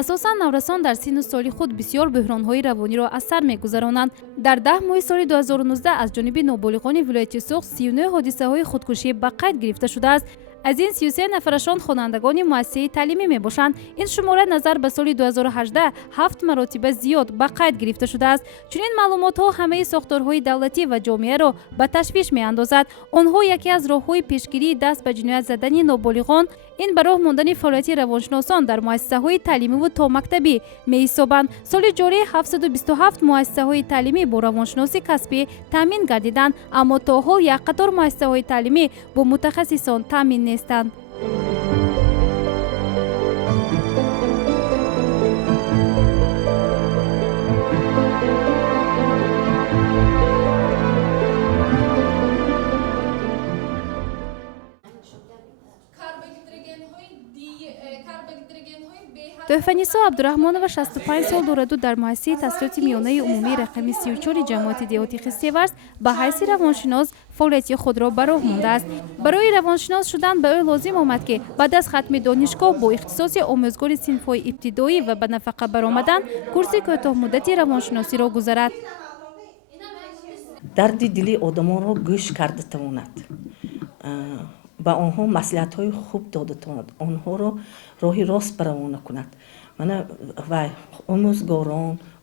асосан наврасон дар синну соли худ бисёр бухронхои равониро аз сар мегузаронанд. Дар 10 моҳи соли 2019 аз ҷониби ноболигони вилояти Суғд 39 ҳодисаҳои худкуши ба кайд гирифта шудааст. аз ин 33 нафарашон хонандагони муассиаи таълими мебошанд. ин шумора назар ба соли 2018 7 маротиба зиёд ба кайд гирифта шудааст. чунин маълумотҳо ҳамаи сохторҳои давлатӣ ва ҷомеаро ба ташвиш меандозад. онҳо яке аз роҳҳои пешгирии даст ба ҷиноят задани ноболигон, ин ба роҳ мондани фаъолияти равоншиносон дар муассисаҳои таълимиву томактабӣ меҳисобанд. соли ҷорӣ 727 муассисаҳои таълимӣ бо равоншиносӣ касбӣ таъмин гардиданд, аммо то ҳол як қатор муассисаҳои таълимӣ бо мутахассисон таъмин нестанд. тӯҳфанисо абдураҳмонова 65 сол дораду дар муассисаи таҳсилоти миёнаи умумии рақами 34 ҷамоати деҳоти хистеварс ба ҳайси равоншинос фаъолияти худро ба роҳ мондааст. барои равоншинос шудан ба ӯ лозим омад ки баъд аз хатми донишгоҳ бо ихтисоси омӯзгори синфҳои ибтидоӣ ва ба нафақа баромадан курси кӯтоҳмуддати равоншиносиро гузарад. дарди дили одамонро гӯш карда тавонад, ба онҳо маслиҳатҳои хуб дода тавонад, онҳоро роҳи рост баравона кунад. мана вай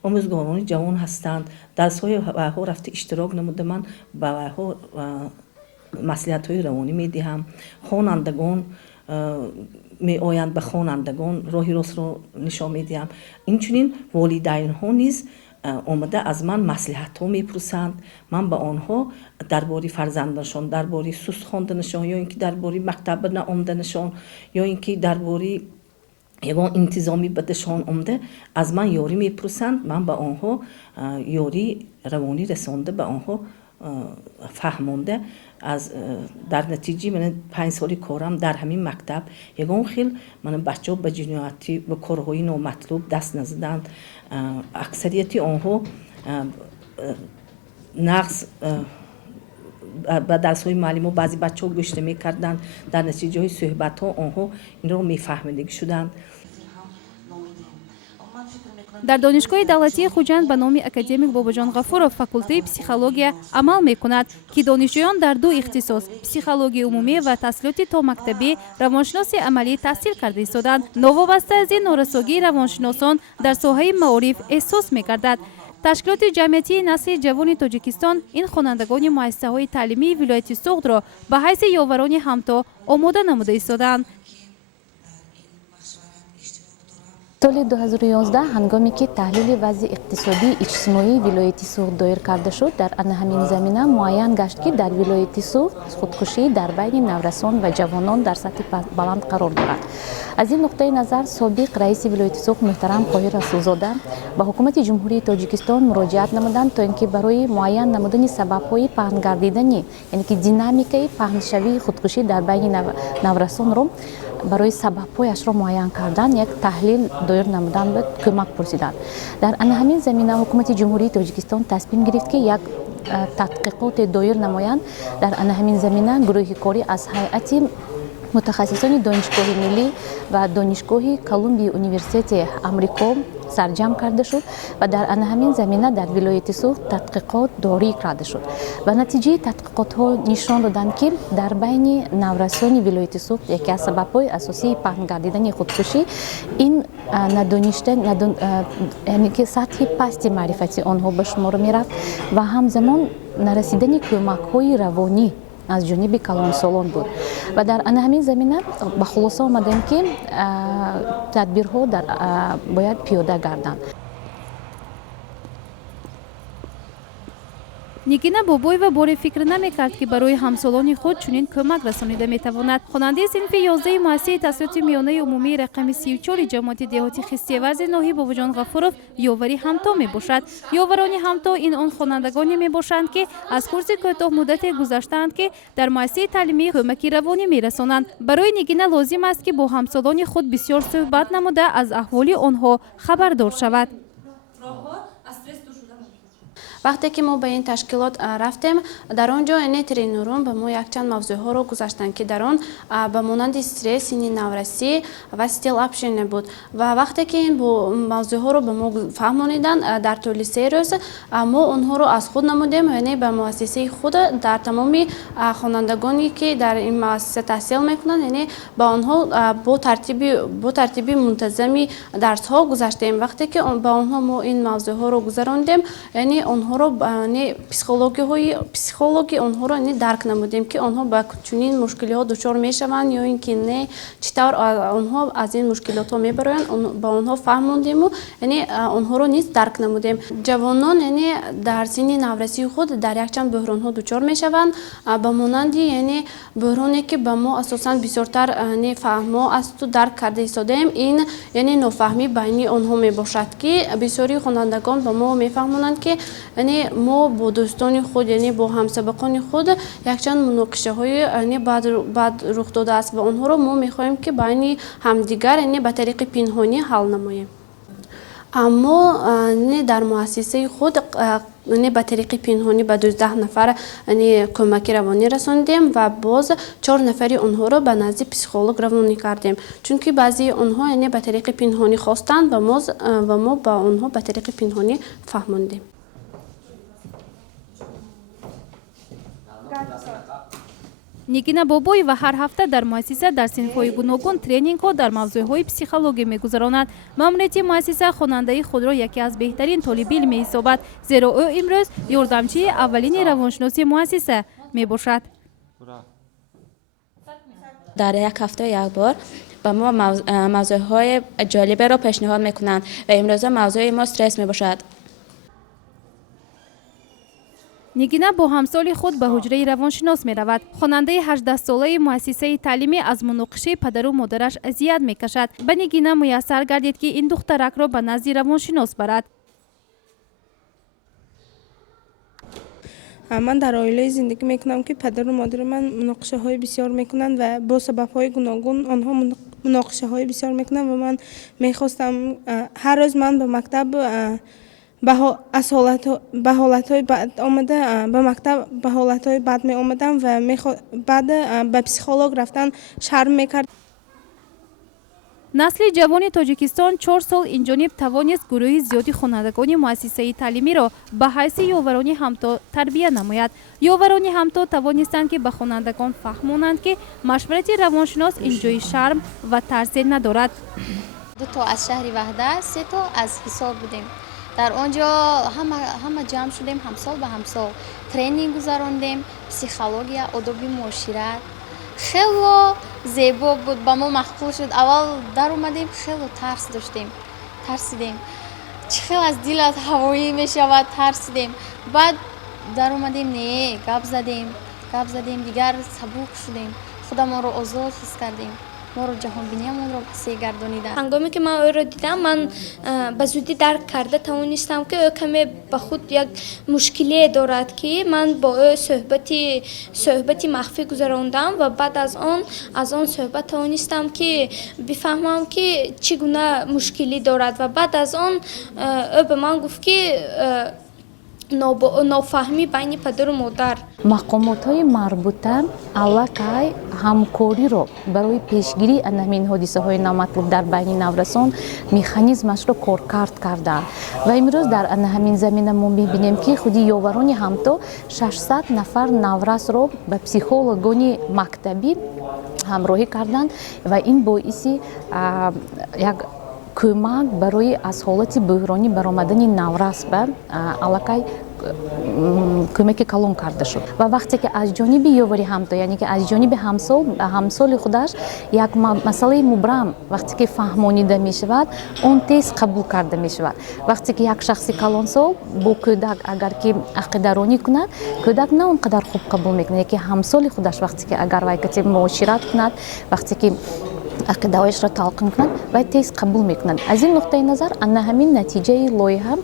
омӯзгорони ҷавон ҳастанд, дарсҳои вайҳо рафта иштирок намуда ман ба вайҳо маслиҳатҳои равонӣ медиҳам. хонандагон меоянд, ба хонандагон роҳи ростро нишон медиҳам. инчунин волидайнҳо низ омада аз ман маслиҳатҳо мепурсанд. ман ба онҳо дар бори фарзандашон, дар бори суст хонданашон, ё ин ки дар бори мактаб наомданашон, ё ин ки дар бори ягон интизоми бадашон омда аз ман ёрӣ мепурсанд. ман ба онҳо ёрӣ равонӣ расонда, ба онҳо фаҳмонда, дар натиҷаи мана 5 соли корам дар ҳамин мактаб ягон хел мана бачаҳо ба ҷиноятӣ ва корҳои номатлуб даст назаданд. аксарияти онҳо нағз ба дарсҳои муаллимо баъзи бачаҳо гӯш намекарданд. дар натиҷаҳои суҳбатҳо онҳо инро мефаҳмидагӣ шуданд. дар донишгоҳи давлатии хуҷанд ба номи академик бобоҷон ғафуров факултаи психология амал мекунад, ки донишҷӯён дар ду ихтисос психологияи умумӣ ва таҳсилоти томактабӣ, равоншиноси амалӣ таҳсил карда истоданд. новобаста аз ин норасогии равоншиносон дар соҳаи маориф эҳсос мегардад. ташкилоти ҷамъиятии насли ҷавони тоҷикистон ин хонандагони муассисаҳои таълимии вилояти Суғдро ба ҳайси ёварони ҳамто омода намуда истодаанд. соли 2011 ҳангоме ки таҳлили вазъи иқтисодии иҷтимоии вилояти Суғд доир карда шуд, дар ана ҳамин замина муайян гашт ки дар вилояти Суғд худкушӣ дар байни наврасон ва ҷавонон дар сатҳи баланд қарор дорад. аз ин нуқтаи назар собиқ раиси вилояти Суғд муҳтарам Қоҳир Расулзода ба ҳукумати ҷумҳурии Тоҷикистон муроҷиат намуданд, то ин ки барои муайян намудани сабабҳои паҳн гардидани, яъне ки динамикаи паҳншавии худкушӣ дар байни наврасонро барои сабабҳояшро муайян кардан, як таҳлил доир намудан ба кӯмак пурсиданд. дар ана ҳамин замина ҳукумати ҷумҳурии Тоҷикистон тасмим гирифт ки як тадқиқоте доир намоянд. дар ана ҳамин замина гурӯҳи корӣ аз ҳайати мутахассисони донишгоҳи миллӣ ва донишгоҳи Колумбияи университети Амрико сарҷамъ карда шуд ва дар ана ҳамин замина дар вилояти Суғд тадқиқот дорӣ карда шуд. ва натиҷаи тадқиқотҳо нишон доданд ки дар байни наврасони вилояти Суғд яке аз сабабҳои асосии паҳн гардидани худкушӣ ин надоништан, яъне ки сатҳи пасти маърифати онҳо ба шумора мерафт ва ҳамзамон нарасидани кӯмакҳои равонӣ аз ҷониби калонсолон буд. ва дар ана ҳамин замина ба хулоса омадем ки тадбирҳо бояд пиёда гарданд. нигина бобоева боре фикр намекард ки барои ҳамсолони худ чунин кӯмак расонида метавонад. хонандаи синфи 11 муассисаи таҳсилоти миёнаи умумии рақами 34 ҷамоати деҳоти хистеварзи ноҳи бобоҷон ғафуров ёвари ҳамто мебошад. ёварони ҳамто ин он хонандагоне мебошанд ки аз курси кӯтоҳмуддате гузаштаанд ки дар муассисаи таълимӣ кӯмаки равонӣ мерасонанд. барои нигина лозим аст ки бо ҳамсолони худ бисёр суҳбат намуда аз аҳволи онҳо хабардор шавад. вақте ки мо ба ин ташкилот рафтем, дар он ҷо яъне тренерон ба мо якчанд мавзӯъҳоро гузаштанд ки дар он ба монанди стресс, синни наврасӣ ва стил ап шунида буд. Ва вақте ки ин мавзӯъҳоро ба мо фаҳмониданд, дар тӯли 3 рӯз мо онҳоро аз худ намудем, яъне ба муассисаи худ дар тамоми хонандагоне ки дар ин муассиса таҳсил мекунанд, яъне ба онҳо бо тартиби мунтазами дарсҳо гузаштем. Вақте ки ба онҳо мо ин мавзӯъҳоро гузарондем, яъне онҳоро психологи онҳоро дарк намудем ки онҳо ба чунин мушкилиҳо дучор мешаванд ё ин ки не, чӣ тавр онҳо аз ин мушкилотҳо мебароянд, ба онҳо фаҳмондему, яъне онҳоро низ дарк намудем. Ҷавонон яъне дар синни наврасии худ дар якчанд буҳронҳо дучор мешаванд, ба монанди яъне буҳроне ки ба мо асосан бисёртар мо асту дарк карда истодаем, ин яъне нофаҳмӣ байни онҳо мебошад ки бисёри хонандагон ба мо мефаҳмонанд ки яъне мо бо дӯстони худ, яъне бо ҳамсабақони худ якчанд муноқишаҳои бад рух додааст ва онҳоро мо мехоҳем ки байни ҳамдигар яъне ба тариқи пинҳонӣ ҳал намоем. аммо дар муассисаи худ ба тариқи пинҳонӣ ба 12 нафар кӯмаки равонӣ расондем ва боз 4 нафари онҳоро ба назди психолог равонӣ кардем, чунки баъзии онҳо ба тариқи пинҳонӣ хостанд ва мо ба онҳо ба тариқи пинҳонӣ фаҳмондем. нигина бобоева ҳар ҳафта дар муассиса дар синфҳои гуногун тренингҳо дар мавзӯъҳои психологӣ мегузаронад. маъмурияти муассиса хонандаи худро яке аз беҳтарин толибилм меҳисобад, зеро ӯ имрӯз ёрдамчии аввалини равоншиноси муассиса мебошад. дар як ҳафта якбор ба мо мавзӯъҳои ҷолиберо пешниҳод мекунанд ва имрӯза мавзӯи мо стресс мебошад. нигина бо ҳамсоли худ ба ҳуҷраи равоншинос меравад. хонандаи 18-солаи муассисаи таълимӣ аз муноқишаи падару модараш азият мекашад. ба нигина муяссар гардид ки ин духтаракро ба назди равоншинос барад. ман дар оилаи зиндагӣ мекунам ки падару модари ман муноқишаҳои бисёр мекунанд ва бо сабабҳои гуногун онҳо муноқишаҳои бисёр мекунанд ва ман мехостам ҳар рӯз ман ба мактаб ба ҳолатҳои бад омада ба мактаб ба ҳолатҳои бад меомадам ва баъд ба психолог рафтан шарм мекард. насли ҷавони тоҷикистон 4 сол инҷониб тавонист гурӯҳи зиёди хонандагони муассисаи таълимиро ба ҳайси ёварони ҳамто тарбия намояд. ёварони ҳамто тавонистанд ки ба хонандагон фаҳмонанд ки машварати равоншинос ин ҷои шарм ва тарсе надорад. 2 то аз шаҳри ваҳда, 3 то аз ҳисоб будем. дар он ҷо ҳама ҷамъ шудем, ҳамсол ба ҳамсол тренинг гузарондем, психология, одоби муошират. хело зебо буд, ба мо махқул шуд. аввал дар омадем, хело тарс доштем, тарсидем, чӣ хел аз дилат ҳавоӣ мешавад, тарсидем. баъд дар омадем, не гап задем, дигар сабук шудем, худамонро озод ҳис кардем, моро ҷаҳонбиниямонро васеъ гардонидан. ҳангоме ки ман ӯро дидам, ман ба зудӣ дарк карда тавонистам ки ӯ каме ба худ як мушкилие дорад, ки ман бо ӯ суҳбати махфӣ гузарондам ва баъд аз он суҳбат тавонистам ки бифаҳмам ки чӣ гуна мушкилӣ дорад ва баъд аз он ӯ ба ман гуфт ки нофаҳмӣ байни падару модар. мақомотҳои марбута аллакай ҳамкориро барои пешгирии ҳамин ҳодисаҳои наматлуб дар байни наврасон механизмашро коркард карданд ва имрӯз дар ҳамин замина мо мебинем ки худи ёварони ҳамто 600 нафар наврасро ба психологони мактабӣ ҳамроҳӣ карданд ва ин боиси як кӯмак барои аз ҳолати бӯҳронӣ баромадани наврас ба аллакай кӯмаки калон карда шуд ва вақте ки аз ҷониби ёвари ҳамто, яъне ки аз ҷониби ҳамсоли худаш як масъалаи мубрам вақте ки фаҳмонида мешавад, он тез қабул карда мешавад. вақте ки як шахси калонсол бо кӯдак агар ки ақидаронӣ кунад, кӯдак на он қадар хуб қабул мекунад, яке ҳамсоли худаш вақте ки агар вай кати муошират кунад, вақте ки ақидаҳояшро талқин кунад, вай тез қабул мекунад. аз ин нуқтаи назар ана ҳамин натиҷаи лоиҳа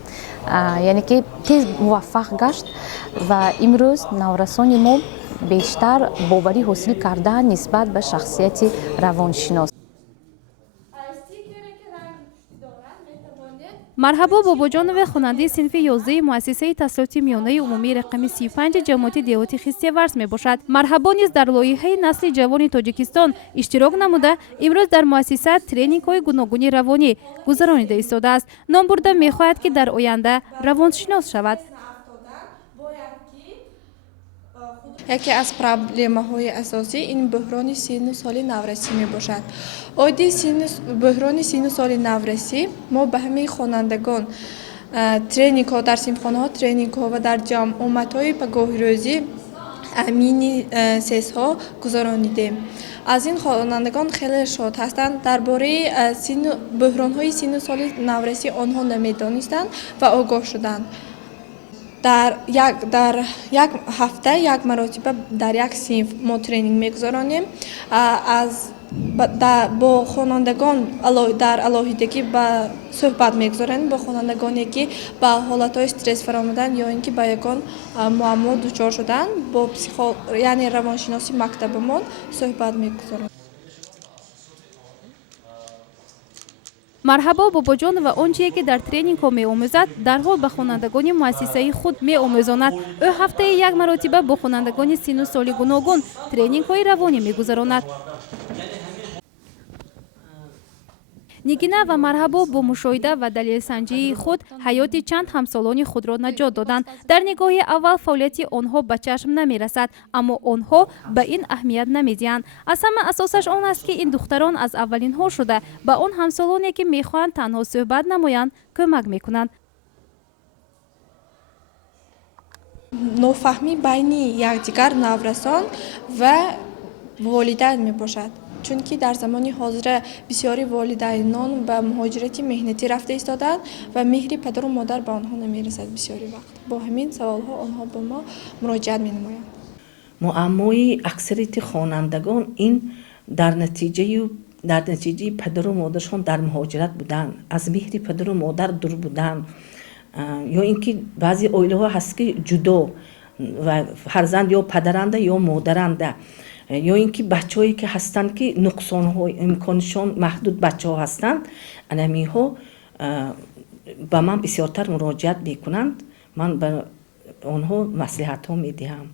яъне ки тез муваффақ гашт ва имрӯз наврасони мо бештар боварӣ ҳосил кардаанд нисбат ба шахсияти равоншинос. марҳабо бобоҷонова хонандаи синфи 11 муассисаи таҳсилоти миёнаи умумии рақами 35 ҷамоати деҳоти хистияварз мебошад. марҳабо низ дар лоиҳаи насли ҷавони тоҷикистон иштирок намуда имрӯз дар муассиса тренингҳои гуногуни равонӣ гузаронида истодааст. ном бурда мехоҳад ки дар оянда равоншинос шавад. яке аз проблемаҳои асосӣ ин бухрони синну соли наврасӣ мебошад. оди бухрони синну соли наврасӣ мо ба ҳамаи хонандагон тренингҳо дар синфхонаҳо тренингҳо ва дар ҷамъоматҳои пагоҳирӯзӣ амини сесҳо гузаронидем. аз ин хонандагон хеле шод ҳастанд. дар бораи бухронхои синну соли наврасӣ онҳо намедонистанд ва огоҳ шуданд. дар як ҳафта як маротиба дар як синф мо тренинг мегузаронем. бо хонандагон дар алоҳидагӣ ба суҳбат мегузаронем бо хонандагоне ки ба ҳолатҳои стресс фаромаданд ё ин ки ба ягон муаммо дучор шуданд бо яъне равоншиноси мактабамон суҳбат мегузаронем. марҳабо бобоҷонова он чие ки дар тренингҳо меомӯзад дарҳол ба хонандагони муассисаи худ меомӯзонад. ӯ ҳафтаи як маротиба бо хонандагони синну соли гуногун тренингҳои равонӣ мегузаронад. нигина ва марҳабо бо мушоҳида ва далелсанҷии худ ҳаёти чанд ҳамсолони худро наҷот доданд. дар нигоҳи аввал фаъолияти онҳо ба чашм намерасад, аммо онҳо ба ин аҳамият намедиҳанд. аз ҳама асосаш он аст ки ин духтарон аз аввалинҳо шуда ба он ҳамсолоне ки мехоҳанд танҳо суҳбат намоянд кӯмак мекунанд. нофаҳмӣ байни якдигар наврасон ва волидайн мебошад. чунки дар замони ҳозира бисёри волидайнон ба муҳоҷирати меҳнатӣ рафта истоданд ва меҳри падару модар ба онҳо намерасад. бисёри вақт бо ҳамин саволҳо онҳо ба мо муроҷиат менамоянд. муаммои аксарияти хонандагон ин дар натиҷаи падару модаршон дар муҳоҷират буданд, аз меҳри падару модар дур буданд, ё ин ки баъзе оилаҳо ҳаст ки ҷудо ва фарзанд ё падаранда ё модаранда, ё ин ки бачаҳое ки ҳастанд ки нуқсонҳо имконишон маҳдуд бачаҳо ҳастанд, анамиҳо ба ман бисёртар муроҷиат мекунанд. ман ба онҳо маслиҳатҳо медиҳам.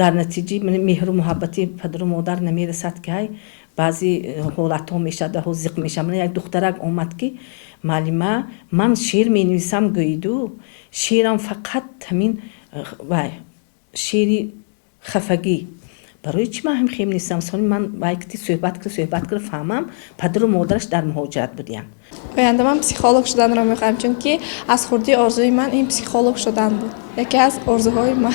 дар натиҷаи меҳру муҳаббати падару модар намерасад ки баъзи ҳолатҳо мешавад ва зиқ мешавад. як духтарак омад ки маълима ман шеър менависам гӯиду шеърам фақат ҳамин шеъри хафагӣ барои чӣ ман хем нестам соли ман вақти суҳбат кара фаҳмам падару модараш дар муҳоҷират будиянд. оянда ман психолог шуданро мехоҳам, чунки аз хурдии орзуи ман ин психолог шудан буд. яке аз орзуҳои ман